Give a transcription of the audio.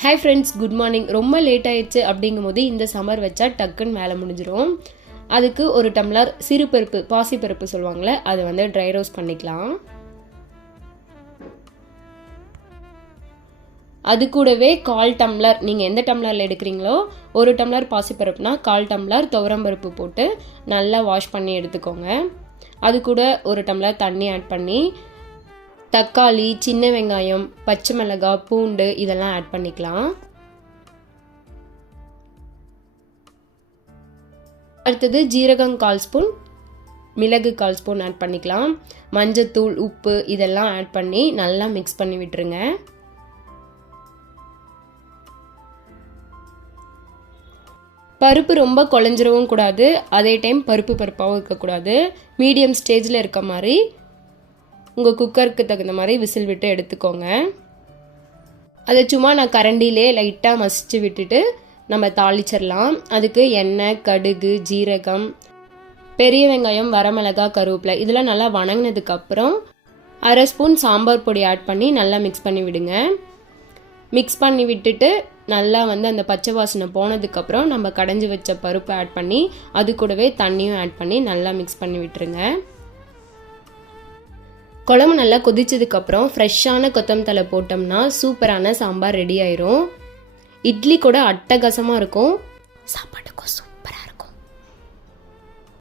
Hi friends, good morning. ரொம்ப late ஆயிடுச்சு அப்படிங்கும்போது இந்த சம்மர் வச்சா டக்குன்னு வேலை முடிஞ்சிடும். அதுக்கு ஒரு டம்ளர் சிறுபருப்பு, பாசிப்பருப்பு சொல்லுவாங்களே, அதை வந்து ட்ரை ரோஸ்ட் பண்ணிக்கலாம். அது கூடவே 1/4 டம்ளர், நீங்கள் எந்த டம்ளரில் எடுக்கிறீங்களோ, 1 டம்ளர் பாசிப்பருப்புனா 1/4 டம்ளர் துவரம்பருப்பு போட்டு நல்லா வாஷ் பண்ணி எடுத்துக்கோங்க. அது கூட 1 டம்ளர் தண்ணி ஆட் பண்ணி தக்காளி, சின்ன வெங்காயம், பச்சை மிளகாய், பூண்டு இதெல்லாம் ஆட் பண்ணிக்கலாம். அடுத்தது ஜீரகம் 1/4 ஸ்பூன், மிளகு 1/4 ஸ்பூன் ஆட் பண்ணிக்கலாம். மஞ்சத்தூள், உப்பு இதெல்லாம் ஆட் பண்ணி நல்லா மிக்ஸ் பண்ணி விட்டுருங்க. பருப்பு ரொம்ப குழஞ்சிரவும் கூடாது, அதே டைம் பருப்பாகவும் இருக்கக்கூடாது. மீடியம் ஸ்டேஜில் இருக்க மாதிரி உங்கள் குக்கருக்கு தகுந்த மாதிரி விசில் விட்டு எடுத்துக்கோங்க. அதை சும்மா நான் கரண்டிலே லைட்டாக மசிச்சு விட்டுட்டு நம்ம தாளிச்சிடலாம். அதுக்கு எண்ணெய், கடுகு, ஜீரகம், பெரிய வெங்காயம், வரமிளகாய், கருவேப்பிலை இதெல்லாம் நல்லா வணங்கினதுக்கப்புறம் 1/2 ஸ்பூன் சாம்பார் பொடி ஆட் பண்ணி நல்லா மிக்ஸ் பண்ணி விடுங்க. மிக்ஸ் பண்ணி விட்டுட்டு நல்லா வந்து அந்த பச்சை வாசனை போனதுக்கப்புறம் நம்ம கடைஞ்சி வச்ச பருப்பு ஆட் பண்ணி அது கூடவே தண்ணியும் ஆட் பண்ணி நல்லா மிக்ஸ் பண்ணி விட்டுருங்க. குழம்பு நல்லா கொதிச்சதுக்கப்புறம் ஃப்ரெஷ்ஷான கொத்தமல்லி போட்டோம்னா சூப்பரான சாம்பார் ரெடி ஆயிரும். இட்லி கூட அட்டகாசமாக இருக்கும். சாப்பாட்டுக்கோசம்